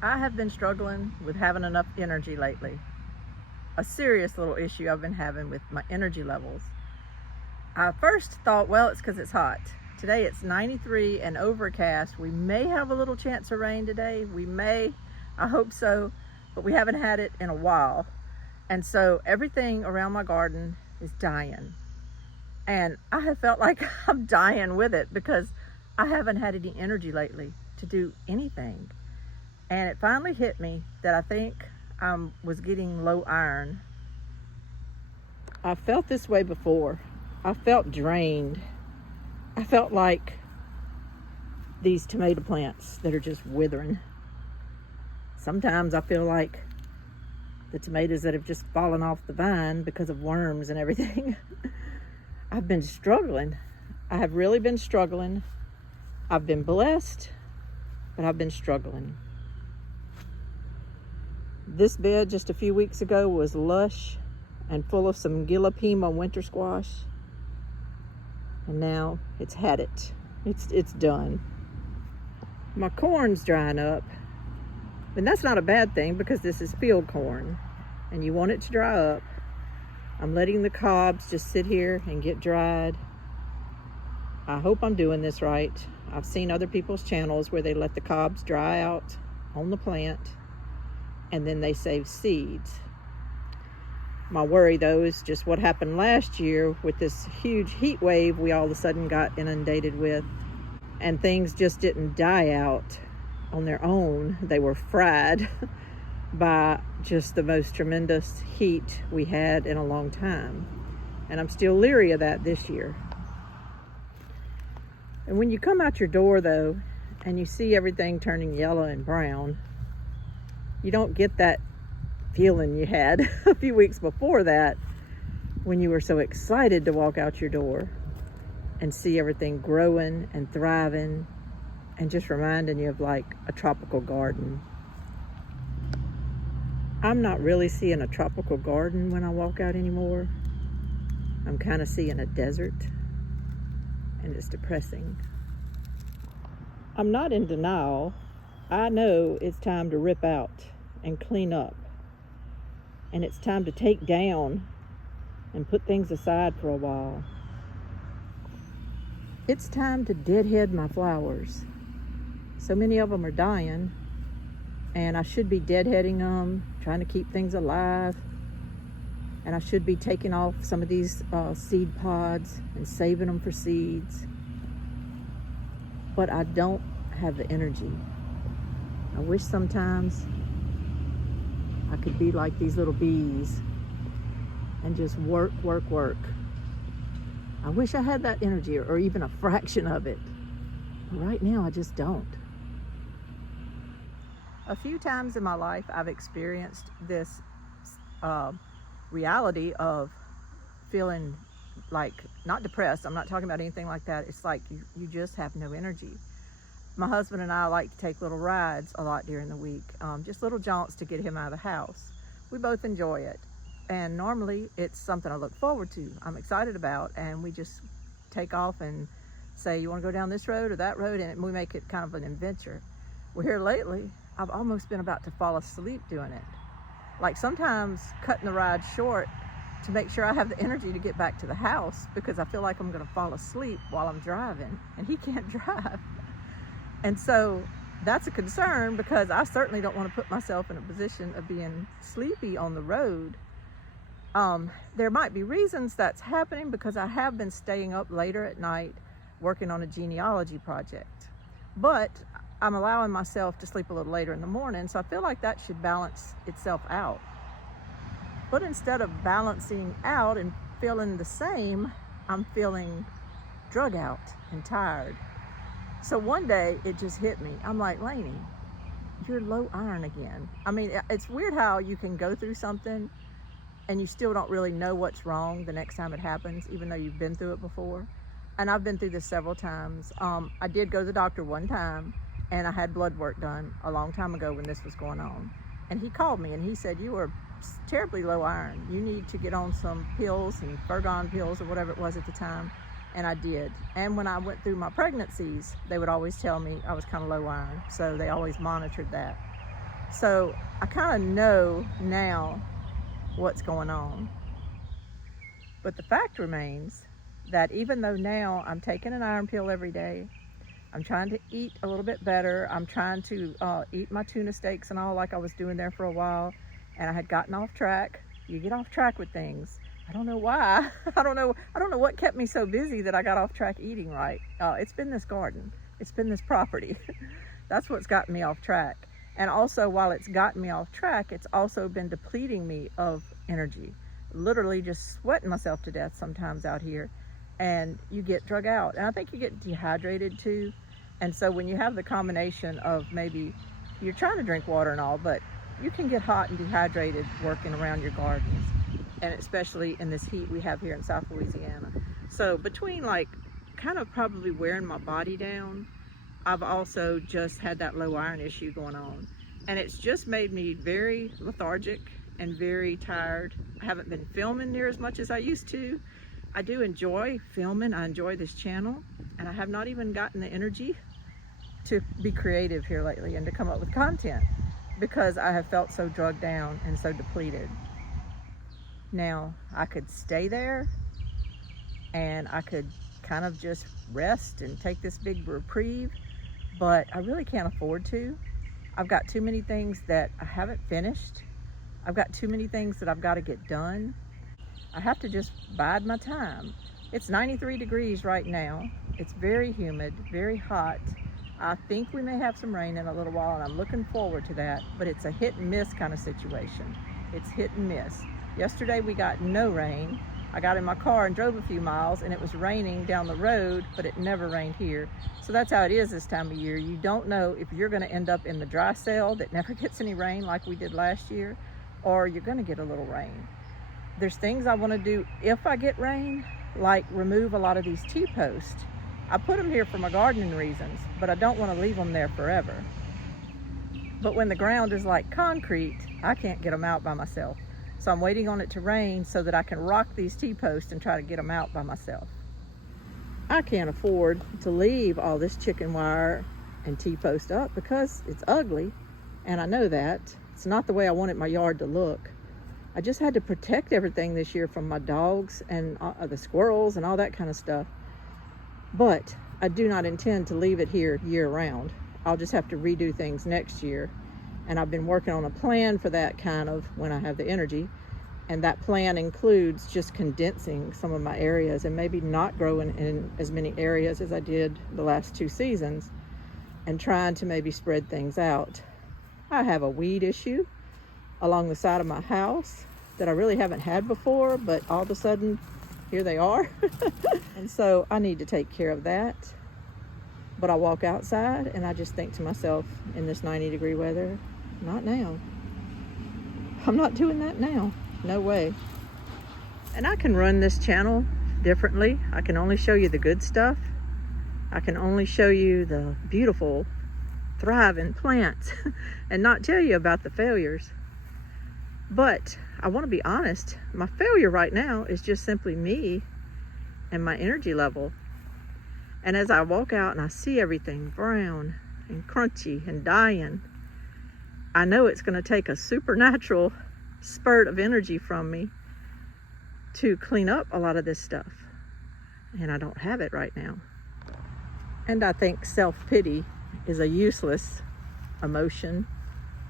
I have been struggling with having enough energy lately. A serious little issue I've been having with my energy levels. I first thought, well, it's because it's hot. Today it's 93 and overcast. We may have a little chance of rain today. We may, I hope so, but we haven't had it in a while. And so everything around my garden is dying. And I have felt like I'm dying with it because I haven't had any energy lately to do anything. And it finally hit me that I think I was getting low iron. I felt this way before. I felt drained. I felt like these tomato plants that are just withering. Sometimes I feel like the tomatoes that have just fallen off the vine because of worms and everything. I've been struggling. I have really been struggling. I've been blessed, but I've been struggling. This bed just a few weeks ago was lush and full of some Gila Pima winter squash. And now it's had it. It's done. My corn's drying up. And that's not a bad thing because this is field corn and you want it to dry up. I'm letting the cobs just sit here and get dried. I hope I'm doing this right. I've seen other people's channels where they let the cobs dry out on the plant and then they save seeds. My worry though is just what happened last year with this huge heat wave we all of a sudden got inundated with, and things just didn't die out on their own. They were fried by just the most tremendous heat we had in a long time. And I'm still leery of that this year. And when you come out your door though, and you see everything turning yellow and brown, you don't get that feeling you had a few weeks before that when you were so excited to walk out your door and see everything growing and thriving and just reminding you of like a tropical garden. I'm not really seeing a tropical garden when I walk out anymore. I'm kind of seeing a desert, and it's depressing. I'm not in denial. I know it's time to rip out and clean up. And it's time to take down and put things aside for a while. It's time to deadhead my flowers. So many of them are dying, and I should be deadheading them, trying to keep things alive. And I should be taking off some of these seed pods and saving them for seeds. But I don't have the energy. I wish sometimes I could be like these little bees and just work. I wish I had that energy or even a fraction of it. But right now, I just don't. A few times in my life, I've experienced this reality of feeling like, not depressed, I'm not talking about anything like that. It's like you just have no energy. My husband and I like to take little rides a lot during the week, just little jaunts to get him out of the house. We both enjoy it. And normally it's something I look forward to, I'm excited about, and we just take off and say, you want to go down this road or that road? And we make it kind of an adventure. Well, here lately, I've almost been about to fall asleep doing it. Like sometimes cutting the ride short to make sure I have the energy to get back to the house because I feel like I'm going to fall asleep while I'm driving, and he can't drive. And so that's a concern because I certainly don't want to put myself in a position of being sleepy on the road. There might be reasons that's happening because I have been staying up later at night working on a genealogy project. But I'm allowing myself to sleep a little later in the morning, so I feel like that should balance itself out. But instead of balancing out and feeling the same, I'm feeling drug out and tired. So one day it just hit me. I'm like, Lainey, you're low iron again. I mean, it's weird how you can go through something and you still don't really know what's wrong the next time it happens, even though you've been through it before. And I've been through this several times. I did go to the doctor one time, and I had blood work done a long time ago when this was going on. And he called me and he said, you are terribly low iron. You need to get on some pills and Fergon pills or whatever it was at the time. And I did. And when I went through my pregnancies, they would always tell me I was kind of low iron. So they always monitored that. So I kind of know now what's going on. But the fact remains that even though now I'm taking an iron pill every day, I'm trying to eat a little bit better. I'm trying to eat my tuna steaks and all like I was doing there for a while. And I had gotten off track. You get off track with things. I don't know why. I don't know what kept me so busy that I got off track eating right. It's been this garden. It's been this property. That's what's gotten me off track. And also, while it's gotten me off track, it's also been depleting me of energy. Literally just sweating myself to death sometimes out here. And you get drug out. And I think you get dehydrated too. And so when you have the combination of maybe you're trying to drink water and all, but you can get hot and dehydrated working around your gardens. And especially in this heat we have here in South Louisiana. So between like kind of probably wearing my body down, I've also just had that low iron issue going on. And it's just made me very lethargic and very tired. I haven't been filming near as much as I used to. I do enjoy filming. I enjoy this channel. And I have not even gotten the energy to be creative here lately and to come up with content because I have felt so drugged down and so depleted. Now, I could stay there and I could kind of just rest and take this big reprieve, but I really can't afford to. I've got too many things that I haven't finished. I've got too many things that I've got to get done. I have to just bide my time. It's 93 degrees right now. It's very humid, very hot. I think we may have some rain in a little while and I'm looking forward to that, but it's a hit and miss kind of situation. It's hit and miss. Yesterday we got no rain. I got in my car and drove a few miles and it was raining down the road, but it never rained here. So that's how it is this time of year. You don't know if you're going to end up in the dry cell that never gets any rain like we did last year, or you're going to get a little rain. There's things I want to do if I get rain, like remove a lot of these T-posts. I put them here for my gardening reasons, but I don't want to leave them there forever. But when the ground is like concrete, I can't get them out by myself. So I'm waiting on it to rain so that I can rock these T-posts and try to get them out by myself. I can't afford to leave all this chicken wire and T-post up because it's ugly, and I know that. It's not the way I wanted my yard to look. I just had to protect everything this year from my dogs and the squirrels and all that kind of stuff. But I do not intend to leave it here year round. I'll just have to redo things next year. And I've been working on a plan for that kind of when I have the energy. And that plan includes just condensing some of my areas and maybe not growing in as many areas as I did the last 2 seasons and trying to maybe spread things out. I have a weed issue along the side of my house that I really haven't had before, but all of a sudden, here they are. And so I need to take care of that. But I walk outside and I just think to myself in this 90-degree weather, not now. I'm not doing that now. No way. And I can run this channel differently. I can only show you the good stuff. I can only show you the beautiful, thriving plants and not tell you about the failures. But I want to be honest, my failure right now is just simply me and my energy level. And as I walk out and I see everything brown and crunchy and dying, I know it's going to take a supernatural spurt of energy from me to clean up a lot of this stuff. And I don't have it right now. And I think self-pity is a useless emotion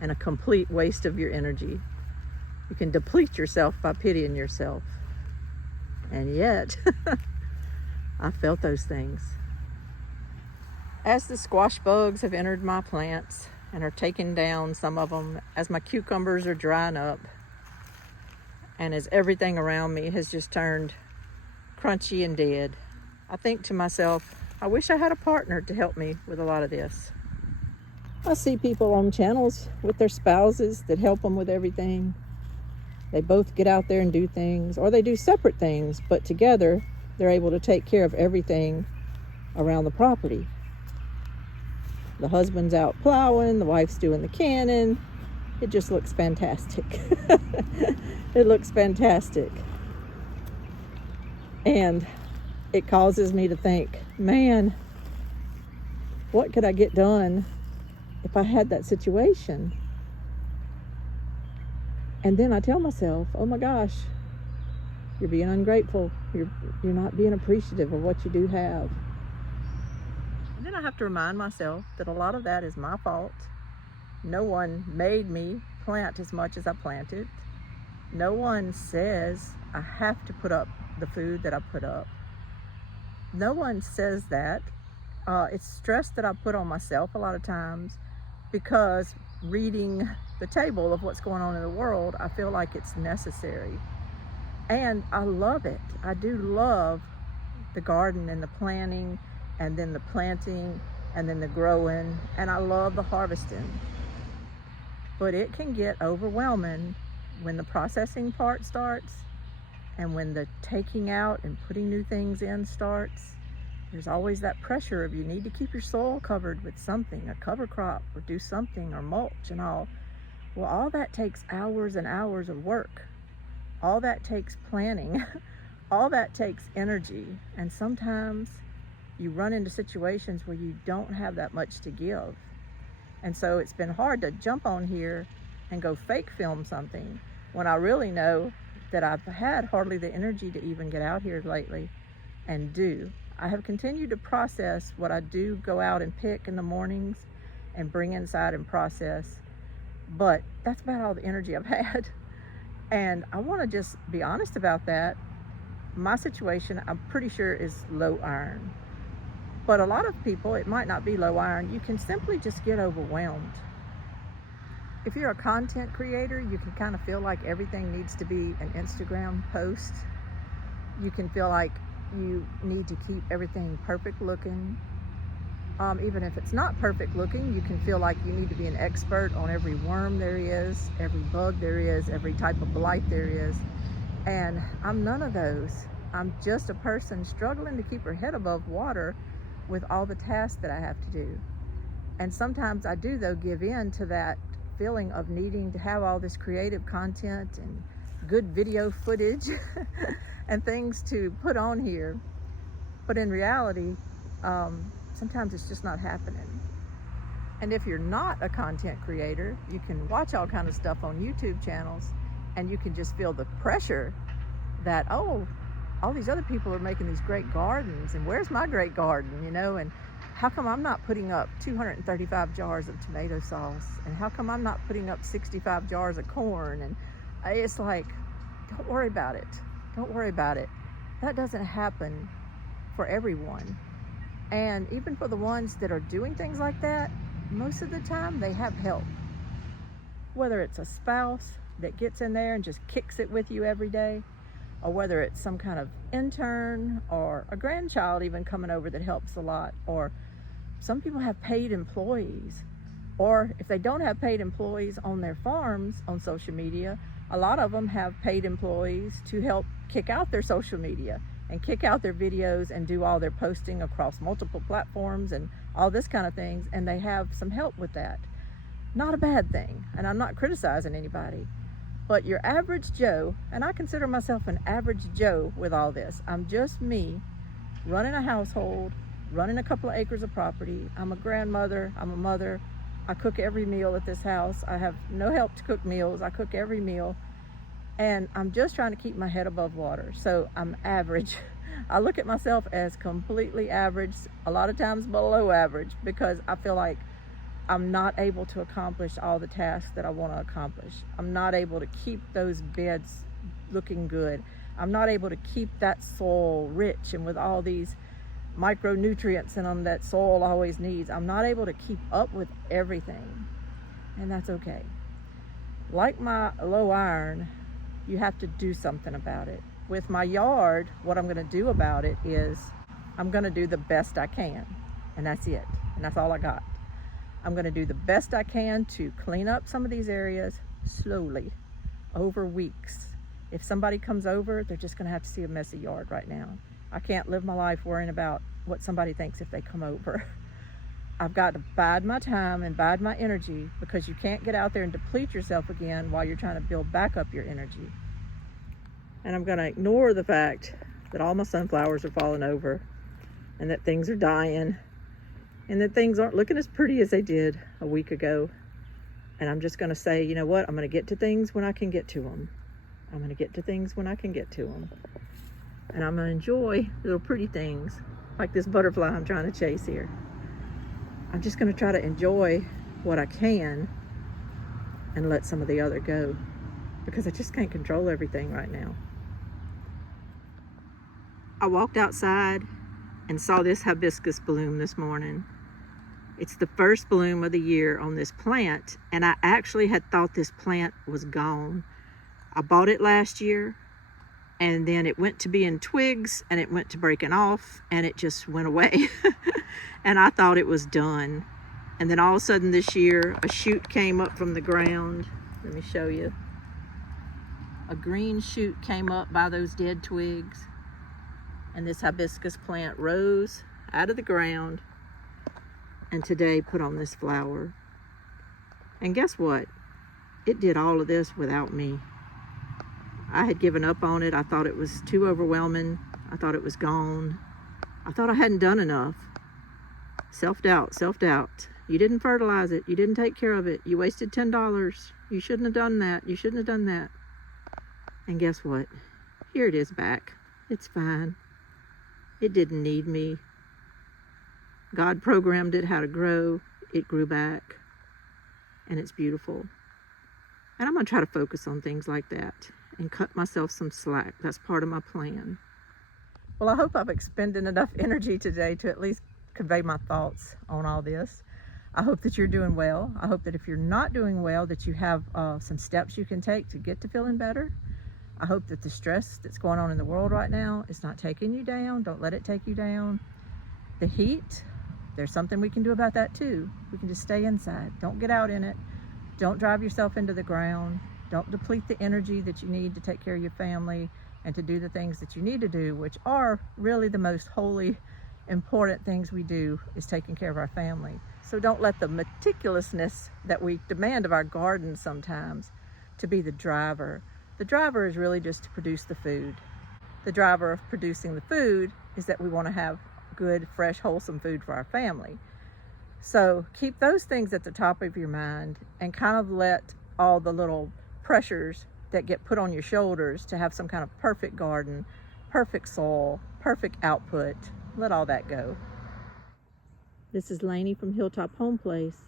and a complete waste of your energy. You can deplete yourself by pitying yourself. And yet, I felt those things. As the squash bugs have entered my plants and are taking down some of them, as my cucumbers are drying up, and as everything around me has just turned crunchy and dead, I think to myself, I wish I had a partner to help me with a lot of this. I see people on channels with their spouses that help them with everything. They both get out there and do things, or they do separate things, but together they're able to take care of everything around the property. The husband's out plowing, the wife's doing the canning. It just looks fantastic. It looks fantastic. And it causes me to think, man, what could I get done if I had that situation? And then I tell myself, oh my gosh, you're being ungrateful. You're not being appreciative of what you do have. And then I have to remind myself that a lot of that is my fault. No one made me plant as much as I planted. No one says I have to put up the food that I put up. No one says that. It's stress that I put on myself a lot of times, because reading the table of what's going on in the world, I feel like it's necessary. And I love it. I do love the garden and the planting, and then the planting, and then the growing, and I love the harvesting. But it can get overwhelming when the processing part starts, and when the taking out and putting new things in starts. There's always that pressure of you need to keep your soil covered with something, a cover crop, or do something, or mulch and all. Well, all that takes hours and hours of work. All that takes planning. All that takes energy. And sometimes you run into situations where you don't have that much to give. And so it's been hard to jump on here and go fake film something when I really know that I've had hardly the energy to even get out here lately and do. I have continued to process what I do go out and pick in the mornings and bring inside and process, but that's about all the energy I've had. And I want to just be honest about that. My situation, I'm pretty sure, is low iron. But a lot of people, it might not be low iron. You can simply just get overwhelmed. If you're a content creator, you can kind of feel like everything needs to be an Instagram post. You can feel like you need to keep everything perfect looking. Even if it's not perfect looking, you can feel like you need to be an expert on every worm there is, every bug there is, every type of blight there is. And I'm none of those. I'm just a person struggling to keep her head above water with all the tasks that I have to do. And sometimes I do, though, give in to that feeling of needing to have all this creative content and good video footage and things to put on here. But in reality, sometimes it's just not happening. And if you're not a content creator, you can watch all kinds of stuff on YouTube channels, and you can just feel the pressure that, oh, all these other people are making these great gardens, and where's my great garden, you know? And how come I'm not putting up 235 jars of tomato sauce? And how come I'm not putting up 65 jars of corn? And it's like, don't worry about it. Don't worry about it. That doesn't happen for everyone. And even for the ones that are doing things like that, most of the time they have help. Whether it's a spouse that gets in there and just kicks it with you every day, or whether it's some kind of intern or a grandchild even coming over that helps a lot, or some people have paid employees, or if they don't have paid employees on their farms on social media, a lot of them have paid employees to help kick out their social media and kick out their videos and do all their posting across multiple platforms and all this kind of things, and they have some help with that. Not a bad thing, and I'm not criticizing anybody. But your average Joe, and I consider myself an average Joe with all this. I'm just me, running a household, running a couple of acres of property. I'm a grandmother, I'm a mother. I cook every meal at this house. I have no help to cook meals. I cook every meal. And I'm just trying to keep my head above water. So I'm average. I look at myself as completely average, a lot of times below average, because I feel like I'm not able to accomplish all the tasks that I want to accomplish. I'm not able to keep those beds looking good. I'm not able to keep that soil rich and with all these micronutrients in them that soil always needs. I'm not able to keep up with everything, and that's okay. Like my low iron, you have to do something about it. With my yard, what I'm going to do about it is I'm going to do the best I can, and that's it, and that's all I got. I'm going to do the best I can to clean up some of these areas slowly over weeks. If somebody comes over, they're just going to have to see a messy yard right now. I can't live my life worrying about what somebody thinks if they come over. I've got to bide my time and bide my energy, because you can't get out there and deplete yourself again while you're trying to build back up your energy. And I'm going to ignore the fact that all my sunflowers are falling over, and that things are dying, and that things aren't looking as pretty as they did a week ago. And I'm just going to say, you know what? I'm going to get to things when I can get to them. I'm going to get to things when I can get to them. And I'm going to enjoy little pretty things like this butterfly I'm trying to chase here. I'm just going to try to enjoy what I can and let some of the other go, because I just can't control everything right now. I walked outside and saw this hibiscus bloom this morning. It's the first bloom of the year on this plant, and I actually had thought this plant was gone. I bought it last year, and then it went to being twigs, and it went to breaking off, and it just went away. And I thought it was done. And then all of a sudden this year, a shoot came up from the ground. Let me show you. A green shoot came up by those dead twigs, and this hibiscus plant rose out of the ground and today put on this flower. And guess what? It did all of this without me. I had given up on it. I thought it was too overwhelming. I thought it was gone. I thought I hadn't done enough. Self-doubt, self-doubt. You didn't fertilize it. You didn't take care of it. You wasted $10. You shouldn't have done that. You shouldn't have done that. And guess what? Here it is back. It's fine. It didn't need me. God programmed it how to grow. It grew back. And it's beautiful. And I'm going to try to focus on things like that and cut myself some slack. That's part of my plan. Well, I hope I've expended enough energy today to at least convey my thoughts on all this. I hope that you're doing well. I hope that if you're not doing well, that you have some steps you can take to get to feeling better. I hope that the stress that's going on in the world right now is not taking you down. Don't let it take you down. The heat, there's something we can do about that too. We can just stay inside. Don't get out in it. Don't drive yourself into the ground. Don't deplete the energy that you need to take care of your family and to do the things that you need to do, which are really the most holy, important things we do, is taking care of our family. So don't let the meticulousness that we demand of our garden sometimes to be the driver. The driver is really just to produce the food. The driver of producing the food is that we want to have good, fresh, wholesome food for our family. So keep those things at the top of your mind and kind of let all the little pressures that get put on your shoulders to have some kind of perfect garden, perfect soil, perfect output, let all that go. This is Lainey from Hilltop Home Place.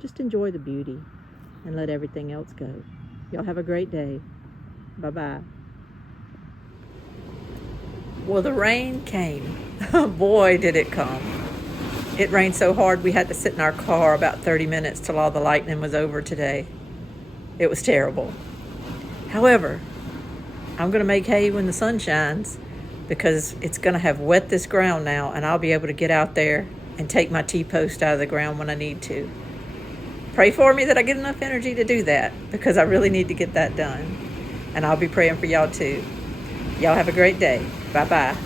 Just enjoy the beauty and let everything else go. Y'all have a great day. Bye-bye. Well, the rain came. Boy, did it come. It rained so hard we had to sit in our car about 30 minutes till all the lightning was over today. It was terrible. However, I'm going to make hay when the sun shines, because it's going to have wet this ground now, and I'll be able to get out there and take my T-post out of the ground when I need to. Pray for me that I get enough energy to do that, because I really need to get that done. And I'll be praying for y'all too. Y'all have a great day. Bye-bye.